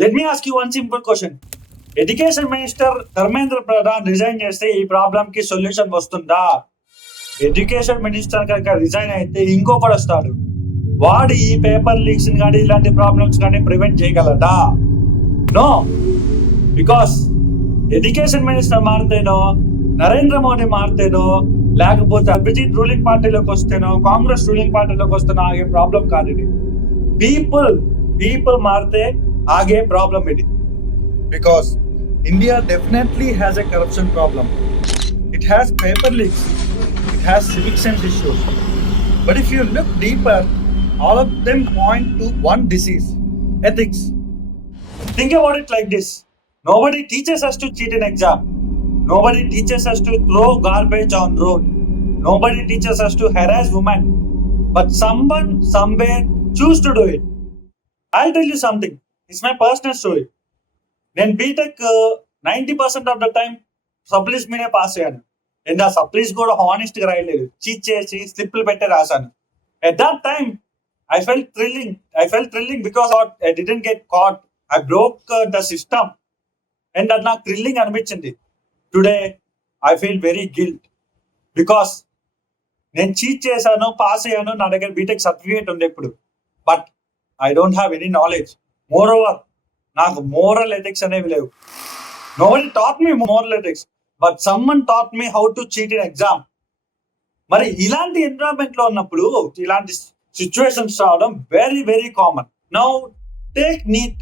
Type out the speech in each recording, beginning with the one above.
Let me ask you one simple question. Education minister Dharmendra Pradhan resign చేస్తే ఈ problem కి solution వస్తుందా? ఎడ్యుకేషన్ మినిస్టర్ కనుక రిజైన్ అయితే ఇంకొకటి వస్తాడు, వాడు ఈ పేపర్ లీక్స్ కానీ ఇలాంటి ప్రాబ్లమ్స్ కానీ ప్రివెంట్ చేయగలడా? నో. బికాస్ ఎడ్యుకేషన్ మినిస్టర్ మారితేనో, నరేంద్ర మోడీ మారితేనో, లేకపోతే అభిజిత్ రూలింగ్ పార్టీలోకి వస్తేనో, కాంగ్రెస్ రూలింగ్ పార్టీలోకి వస్తేనో ఆగే ప్రాబ్లం కాదు ఇది. పీపుల్ మారితే ఆగే ప్రాబ్లం ఇది. Because India definitely has a corruption problem. It has paper leaks. It has civic sense issues. But if you look deeper, all of them point to one disease: ethics. Think about it like this. Nobody teaches us to cheat in exam. Nobody teaches us to throw garbage on road. Nobody teaches us to harass women. But someone, somewhere, choose to do it. I'll tell you something. It's my personal story. నేను BTech 90% of the time supplies మీదే pass అయ్యాను. And ఆ supplies కూడా honest గా రాయలేదు, cheat చేసి స్లిప్లు పెట్టి రాశాను. At that time I felt thrilling because I didn't get caught. I broke the system and అది నాకు థ్రిల్లింగ్ అనిపించింది. Today I feel very guilt because నేను చీట్ చేశాను, పాస్ అయ్యాను, నా దగ్గర బీటెక్ సర్టిఫికేట్ ఉంది ఇప్పుడు. But I don't have any knowledge. More over నాకు మోరల్ ఎథిక్స్ అనేవి లేవు. Nobody taught me moral ethics, but someone taught me how to cheat in exam. మరి ఇలాంటి ఎన్విరాన్మెంట్ లో ఉన్నప్పుడు ఇలాంటి సిచ్యువేషన్స్ రావడం very very common. Now take NEET.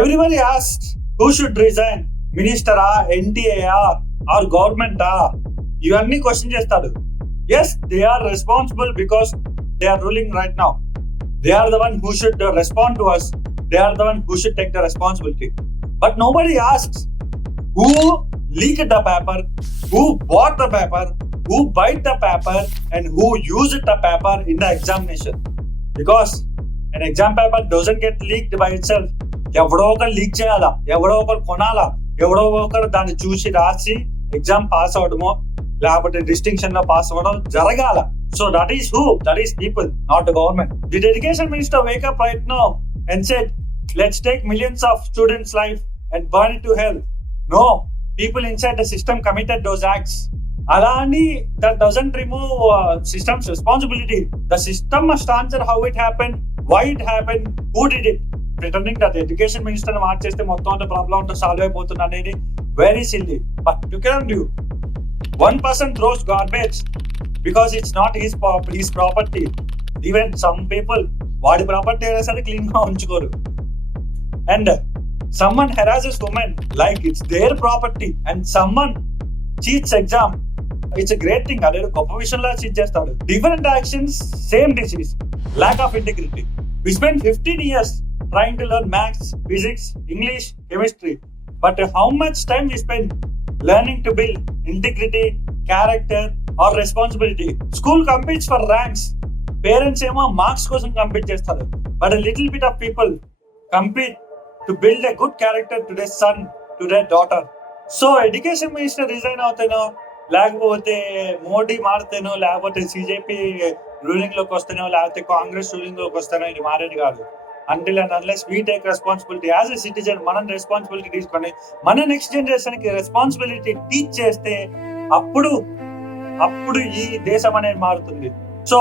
Everybody asks who should resign, మినిస్టరా, ఎన్టీఏయా ఆర్ గవర్నమెంటా? ఇవన్నీ క్వశ్చన్ చేస్తాడు. Yes, they are responsible because they are ruling right now. They are the one who should respond to us. They are the one who should take the responsibility. But nobody asks who leaked the paper, who bought the paper, who bite the paper, and who used the paper in the examination. Because an exam paper doesn't get leaked by itself. ఎవడో ఒకరు leak చేయాలా, ఎవడో ఒకరు కొనాలా, ఎవడో ఒకరు దాన్ని చూసి రాసి ఎగ్జామ్ పాస్ అవడమో లేకపోతే డిస్టింక్షన్ లో పాస్ అవ్వడం జరగాల. So that is who? That is people, not the government. Did education minister wake up right now and said, let's take millions of students' life and burn it to hell? No. People inside the system committed those acts. Alani, that doesn't remove system's responsibility. The system must answer how it happened, why it happened, who did it. Pretending that the education minister మార్చేస్తే మొత్తం అంత problem solve అయిపోతుంది అనేది very silly. But you cannot do. One person throws garbage because it's not his property. Even some people వాడి property అయినా సరే clean గా ఉంచుకోరు. And someone harasses women like it's their property and someone cheats exam. It's a great thing. అదే గొప్ప విషయంలో cheat చేస్తాడు. Different actions, same disease, lack of integrity. We spent 15 years trying to learn maths, physics, English, chemistry. But how much time we spend learning to build integrity, character or responsibility? School competes for ranks. Parents ఏమో marks కోసం compete చేస్తారు. But a little bit of people compete to build a good character to their son, to their daughter. So education minister resign అవుతానో, లేకపోతే మోడీ మారితేనో, లేకపోతే సిజేపీ ruling లోకి వస్తేనో, లేకపోతే Congress ruling లోకి వస్తేనో ఇది మారేది కాదు. Until and unless we take responsibility as a citizen, మనం రెస్పాన్సిబిలిటీ తీసుకొని మన నెక్స్ట్ జనరేషన్ కి రెస్పాన్సిబిలిటీ టీచ్ చేస్తే అప్పుడు ఈ దేశం అనేది మారుతుంది. So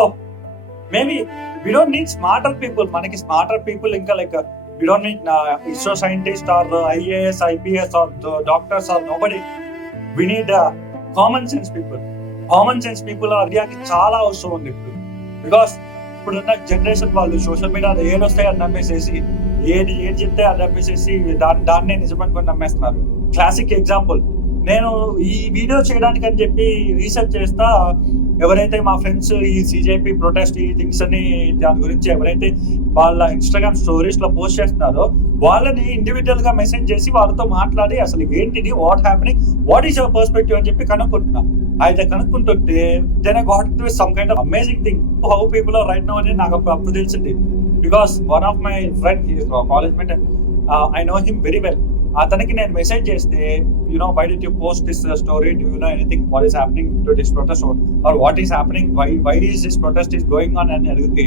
maybe we don't need smarter people. మనకి స్మార్టర్ పీపుల్ ఇంకా like we don't need ISRO scientist or IAS, IPS or doctors or nobody. We need common sense people. Common sense people ఇండియాకి చాలా అవసరం ఉంది ఇప్పుడు. బికాస్ ఇప్పుడున్న జనరేషన్ వాళ్ళు social మీడియాలో ఏది వస్తాయి అని నమ్మేసేసి, ఏది చెప్తే అది నమ్మేసేసి దాన్నే నిజమనుకొని నమ్మేస్తున్నారు. క్లాసిక్ ఎగ్జాంపుల్, నేను ఈ వీడియో చేయడానికి అని చెప్పి రీసెర్చ్ చేస్తా. ఎవరైతే మా ఫ్రెండ్స్ ఈ సిజేపీ ప్రొటెస్ట్ ఈ థింగ్స్ అని దాని గురించి ఎవరైతే వాళ్ళ ఇన్స్టాగ్రామ్ స్టోరీస్ లో పోస్ట్ చేస్తున్నారో వాళ్ళని ఇండివిజువల్ గా మెసేజ్ చేసి వాళ్ళతో మాట్లాడి అసలు ఏంటిది, what happening, what is your perspective అని చెప్పి కనుక్కుంటున్నా. అయితే కనుక్కుంటుంటే then I got to some kind of amazing thing how people are right now అని నాకు అప్పుడు తెలిసింది. Because one of my friend, college mate, I know him very well. అతనికి నేను మెసేజ్ చేస్తే, why did you post this story? Do you know anything what is happening to this protest or what is happening? Why is this protest is going on? అని అడిగితే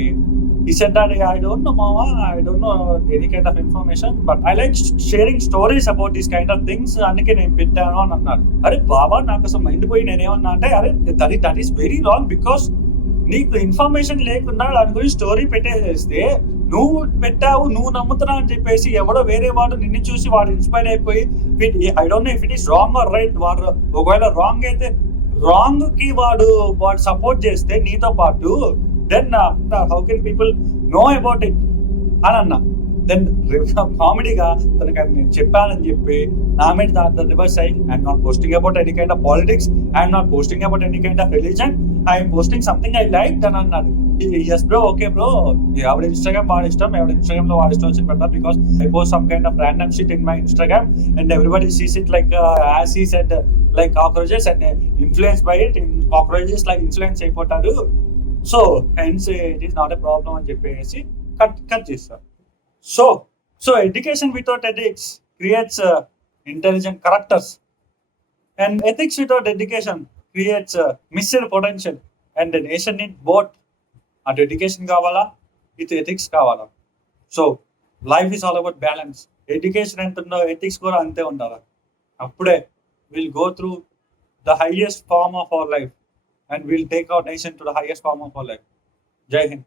He said that I don't know, Mama. I don't know any kind of information, but I like sharing stories about these kind of things. అందుకే నేను పెట్టాను అని అన్నాడు. అరే బాబా, నాకు అసలు మైండ్ పోయి నేనేమన్నా అంటే, అరే that is very wrong. Because నీకు ఇన్ఫర్మేషన్ లేకుండా దాని గురించి స్టోరీ పెట్టేసేస్తే, నువ్వు పెట్టావు, నువ్వు నమ్ముతున్నావు అని చెప్పేసి ఎవడో వేరే వాడు నిన్ను చూసి వాడు ఇన్స్పైర్ అయిపోయి, I don't know if it is wrong or right. వాడు ఒకవేళ రాంగ్ అయితే రాంగ్ కి వాడు సపోర్ట్ చేస్తే నీతో పాటు, then how can people know about it అని అన్నా. దెన్ కామెడీగా తనకి నేను చెప్పానని చెప్పి నా మీద దాని రివర్స్ అయ్యి, I'm not posting about any kind of politics, I'm not posting about any kind of religion, I'm posting something I like అని అన్నాడు. ఎస్ బ్రో, ఓకే బ్రో, ఎవరి ఇన్స్టాగ్రామ్ వాడి ఇష్టం, ఎవరి ఇన్స్టాగ్రామ్ లో వాడి ఇష్టం వచ్చి పెడతారు. Because I post some kind of random shit in my Instagram and everybody sees it like as he said like cockroaches and influence by it. Cockroaches like influence అయిపోతారు. So hence it is not a problem అని చెప్పేసి cut చేస్తారు. So education without ethics creates intelligent characters, and ethics without education creates missed potential, and the nation need both. అటు education కావాలా, ఇటు ethics కావాలా. So life is all about balance. Education ఎంత ఉందో ethics కూడా అంతే ఉండాలి. అప్పుడే will go through the highest form of our life, and we'll take our nation to the highest form of our life. Jai Hind.